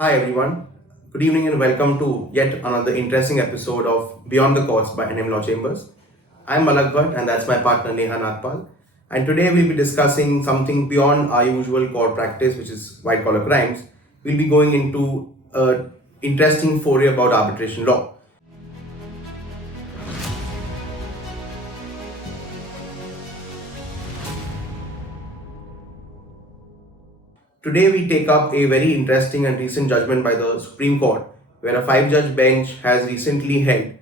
Hi everyone, good evening and welcome to yet another interesting episode of Beyond the Courts by NM Law Chambers. I'm Malak Bhatt and that's my partner Neeha Nagpal. And today we'll be discussing something beyond our usual court practice, which is white collar crimes. We'll be going into an interesting foray about arbitration law. Today we take up a very interesting and recent judgment by the Supreme Court, where a five-judge bench has recently held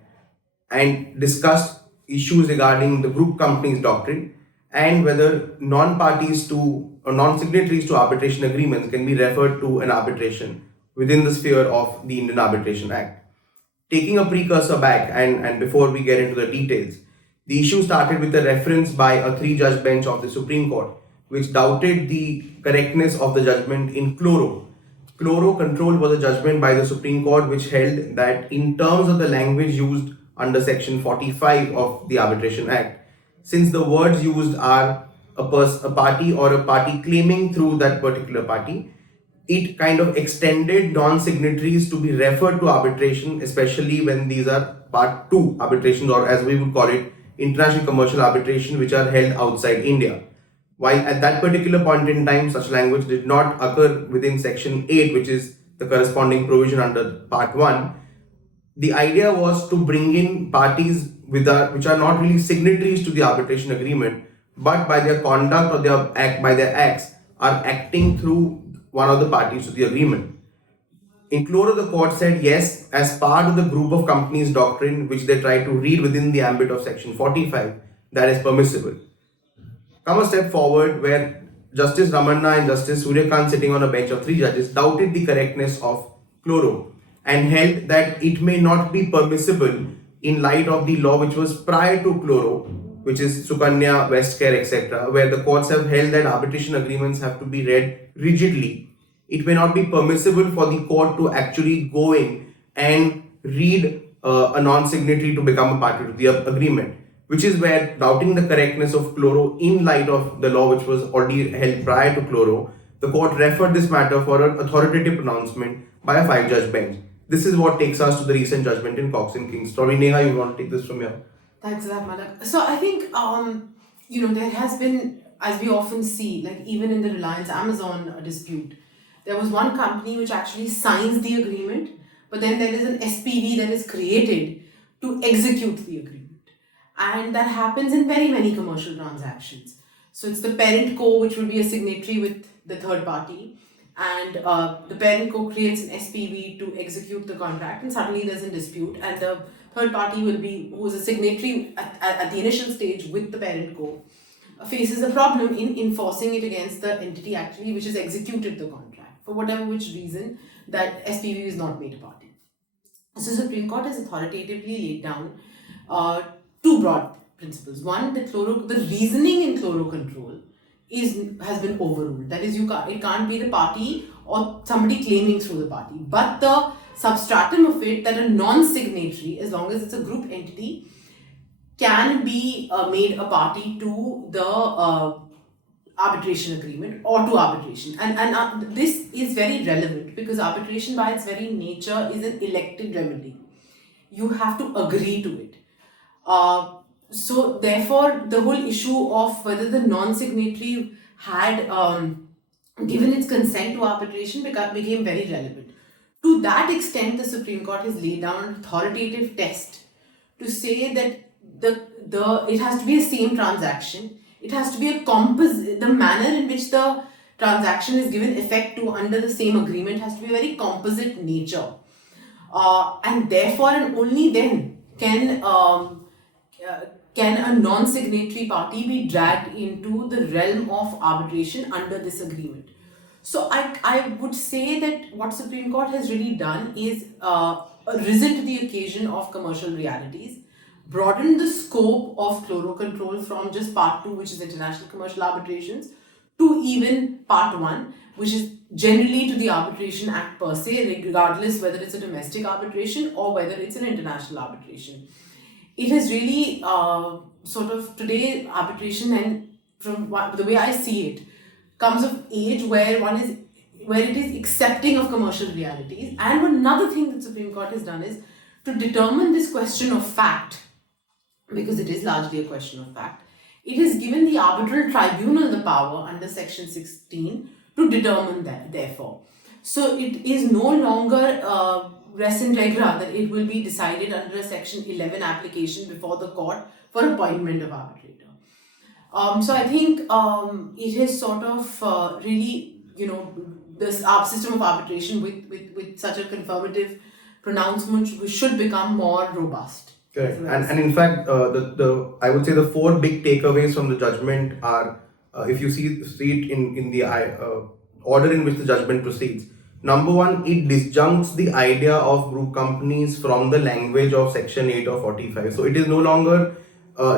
and discussed issues regarding the group companies doctrine and whether non-parties to or non-signatories to arbitration agreements can be referred to an arbitration within the sphere of the Indian Arbitration Act. Taking a precursor back and before we get into the details, the issue started with a reference by a three-judge bench of the Supreme Court, which doubted the correctness of the judgment in Cloro. Cloro Control was a judgment by the Supreme Court which held that in terms of the language used under Section 45 of the Arbitration Act, since the words used are a party or a party claiming through that particular party, it kind of extended non-signatories to be referred to arbitration, especially when these are part 2 arbitrations, or as we would call it, international commercial arbitration, which are held outside India. While at that particular point in time, such language did not occur within Section 8, which is the corresponding provision under Part 1, the idea was to bring in parties which are not really signatories to the arbitration agreement, but by their conduct or by their acts are acting through one of the parties to the agreement. In Cloro, the court said yes, as part of the group of companies doctrine, which they try to read within the ambit of Section 45, that is permissible. Come a step forward where Justice Ramanna and Justice Suryakant, sitting on a bench of 3 judges, doubted the correctness of Cloro and held that it may not be permissible in light of the law which was prior to Cloro, which is Sukanya, Westcare, etc., where the courts have held that arbitration agreements have to be read rigidly. It may not be permissible for the court to actually go in and read a non-signatory to become a party to the agreement, which is where, doubting the correctness of Cloro in light of the law which was already held prior to Cloro, the court referred this matter for an authoritative pronouncement by a 5-judge bench. This is what takes us to the recent judgment in Cox and Kings. Sorry, Neha, you want to take this from here? Thanks for that, Malak. So I think, there has been, as we often see, like even in the Reliance Amazon dispute, there was one company which actually signs the agreement, but then there is an SPV that is created to execute the agreement. And that happens in very many commercial transactions. So it's the parent co, which will be a signatory with the third party, and the parent co creates an SPV to execute the contract, and suddenly there's a dispute, and the third party who is a signatory at the initial stage with the parent co, faces a problem in enforcing it against the entity actually which has executed the contract. For whatever which reason, that SPV is not made a party. So Supreme Court has authoritatively laid down 2 broad principles. One, the reasoning in Cloro Control has been overruled. That is, it can't be the party or somebody claiming through the party, but the substratum of it, that a non-signatory, as long as it's a group entity, can be made a party to the arbitration agreement or to arbitration. And this is very relevant because arbitration by its very nature is an elected remedy. You have to agree to it. So therefore, the whole issue of whether the non-signatory had given its consent to arbitration became very relevant. To that extent, the Supreme Court has laid down an authoritative test to say that it has to be a same transaction. It has to be a composite. The manner in which the transaction is given effect to under the same agreement has to be a very composite nature, and therefore, and only then can a non-signatory party be dragged into the realm of arbitration under this agreement. So I would say that what Supreme Court has really done is risen to the occasion of commercial realities, broadened the scope of Cloro Control from just Part 2, which is international commercial arbitrations, to even Part 1, which is generally to the Arbitration Act per se, regardless whether it's a domestic arbitration or whether it's an international arbitration. It has really sort of today arbitration, and from the way I see it, comes of age where one is where it is accepting of commercial realities. And another thing that Supreme Court has done is to determine this question of fact, because it is largely a question of fact. It has given the arbitral tribunal the power under Section 16 to determine that, therefore. So it is no longer res in regra that it will be decided under a Section 11 application before the court for appointment of arbitrator. So I think it has sort of really, this system of arbitration with such a confirmative pronouncement should become more robust. Correct. And in fact, the I would say the four big takeaways from the judgment are, if you see it in the order in which the judgment proceeds. Number one, it disjuncts the idea of group companies from the language of Section 8 or 45. So it is no longer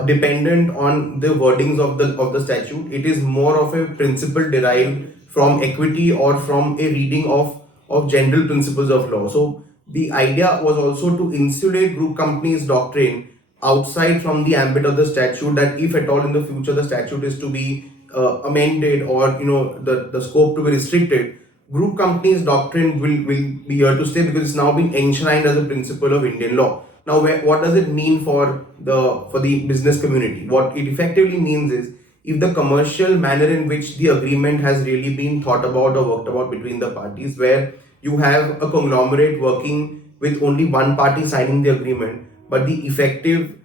dependent on the wordings of the statute. It is more of a principle derived from equity or from a reading of general principles of law. So the idea was also to insulate group companies' doctrine outside from the ambit of the statute, that if at all in the future the statute is to be amended or the scope to be restricted, group companies' doctrine will be here to stay, because it's now been enshrined as a principle of Indian law. Now, what does it mean for the business community? What it effectively means is, if the commercial manner in which the agreement has really been thought about or worked about between the parties, where you have a conglomerate working with only one party signing the agreement, but the effective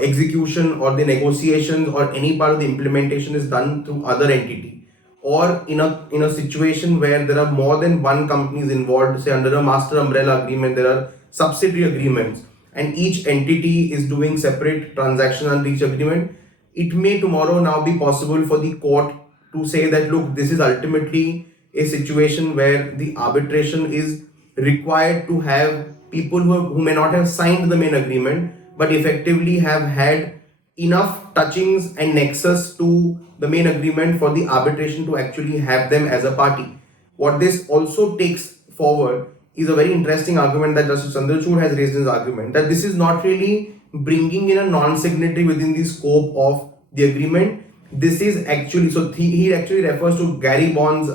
execution or the negotiations or any part of the implementation is done through other entity, or in a situation where there are more than one companies involved, say under a master umbrella agreement, there are subsidiary agreements, and each entity is doing separate transactions under each agreement, it may tomorrow now be possible for the court to say that, look, this is ultimately a situation where the arbitration is required to have people who may not have signed the main agreement, but effectively have had enough touchings and nexus to the main agreement for the arbitration to actually have them as a party. What this also takes forward is a very interesting argument that Justice Chandrachud has raised in his argument, that this is not really bringing in a non-signatory within the scope of the agreement. This is actually, so he actually refers to Gary Bond's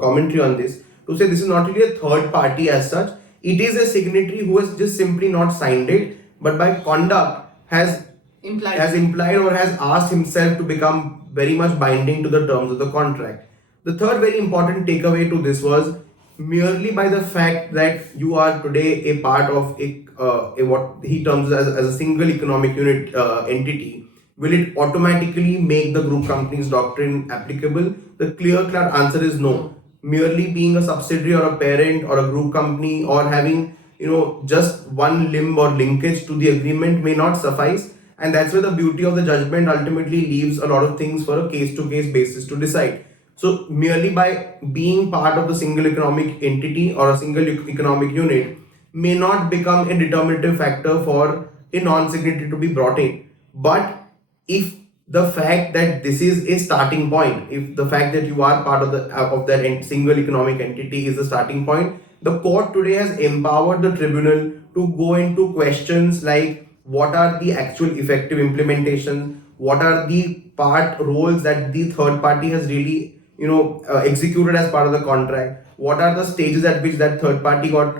commentary on this to say this is not really a third party as such. It is a signatory who has just simply not signed it, but by conduct has implied or has asked himself to become very much binding to the terms of the contract. The third very important takeaway to this was, merely by the fact that you are today a part of a what he terms as a single economic unit entity, will it automatically make the group companies doctrine applicable? The clear answer is no. Merely being a subsidiary or a parent or a group company or having just one limb or linkage to the agreement may not suffice, and that's where the beauty of the judgment ultimately leaves a lot of things for a case-to-case basis to decide. So merely by being part of the single economic entity or a single economic unit may not become a determinative factor for a non-signatory to be brought in. But if the fact that this is a starting point, if the fact that you are part of that single economic entity is the starting point, the court today has empowered the tribunal to go into questions like, what are the actual effective implementations, what are the part roles that the third party has really executed as part of the contract, what are the stages at which that third party got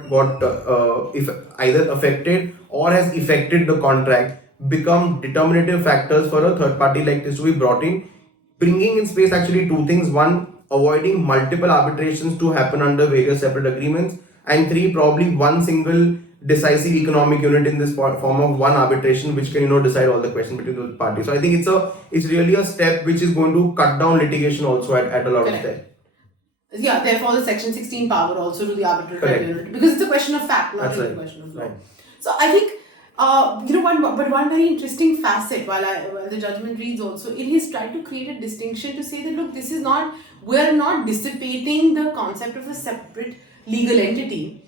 if either affected or has affected the contract, become determinative factors for a third party like this to be brought in, bringing in space actually two things: one, avoiding multiple arbitrations to happen under various separate agreements, and three, probably one single decisive economic unit in this form of one arbitration which can decide all the questions between those parties. So I think it's really a step which is going to cut down litigation also at a lot Correct. of steps. Yeah, therefore the Section 16 power also to the arbitral tribunal, because it's a question of fact, not a question of law. Right. So I think one very interesting facet while the judgment reads also, it has tried to create a distinction to say that, look, this is not, we're not dissipating the concept of a separate legal entity,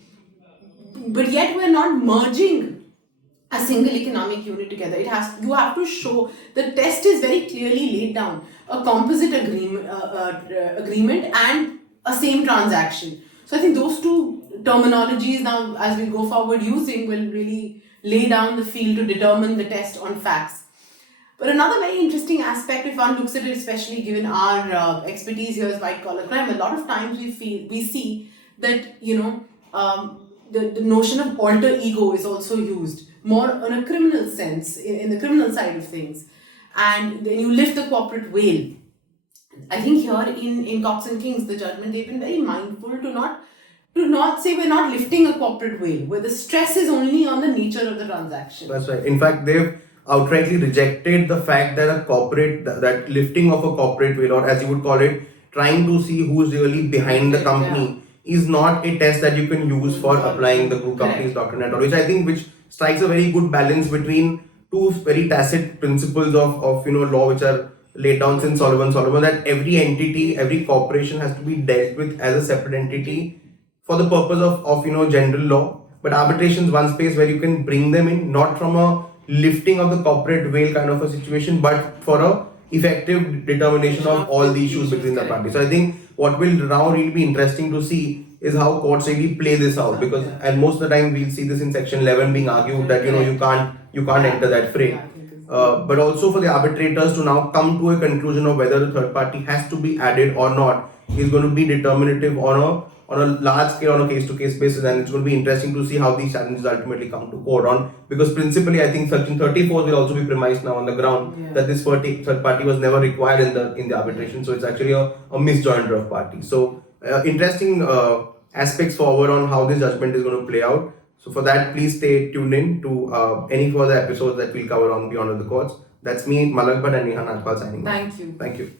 but yet we're not merging a single economic unit together. You have to show, the test is very clearly laid down, a composite agreement and a same transaction. So I think those two terminologies now, as we go forward using, will really lay down the field to determine the test on facts. But another very interesting aspect, if one looks at it, especially given our expertise here as white collar crime, a lot of times we see that the notion of alter ego is also used more on a criminal sense in the criminal side of things, and then you lift the corporate veil. I think here in Cox and Kings, the judgment, they've been very mindful to not say we're not lifting a corporate veil, where the stress is only on the nature of the transaction. That's right. In fact, they've outrightly rejected the fact that that lifting of a corporate veil, or as you would call it, trying to see who's really behind the company, is not a test that you can use for applying the group company's doctrine at all. Which strikes a very good balance between two very tacit principles of law, which are laid down since Solomon, that every entity, every corporation has to be dealt with as a separate entity for the purpose of general law. But arbitration is one space where you can bring them in, not from a lifting of the corporate veil kind of a situation, but for a effective determination of all the issues between the parties. So I think what will now really be interesting to see is how courts really play this out, because and most of the time we'll see this in section 11 being argued that you can't enter that fray. But also for the arbitrators to now come to a conclusion of whether the third party has to be added or not is going to be determinative on a large scale, on a case-to-case basis, and it's going to be interesting to see how these challenges ultimately come to court on, because principally I think section 34 will also be premised now on the ground that this third party was never required in the arbitration, so it's actually a misjoinder of parties. So interesting aspects forward on how this judgment is going to play out. So for that, please stay tuned in to any further episodes that we'll cover on Beyond of the Courts. That's me, Malak Bhatt, and Neeha Nagpal signing off. Thank you. Thank you.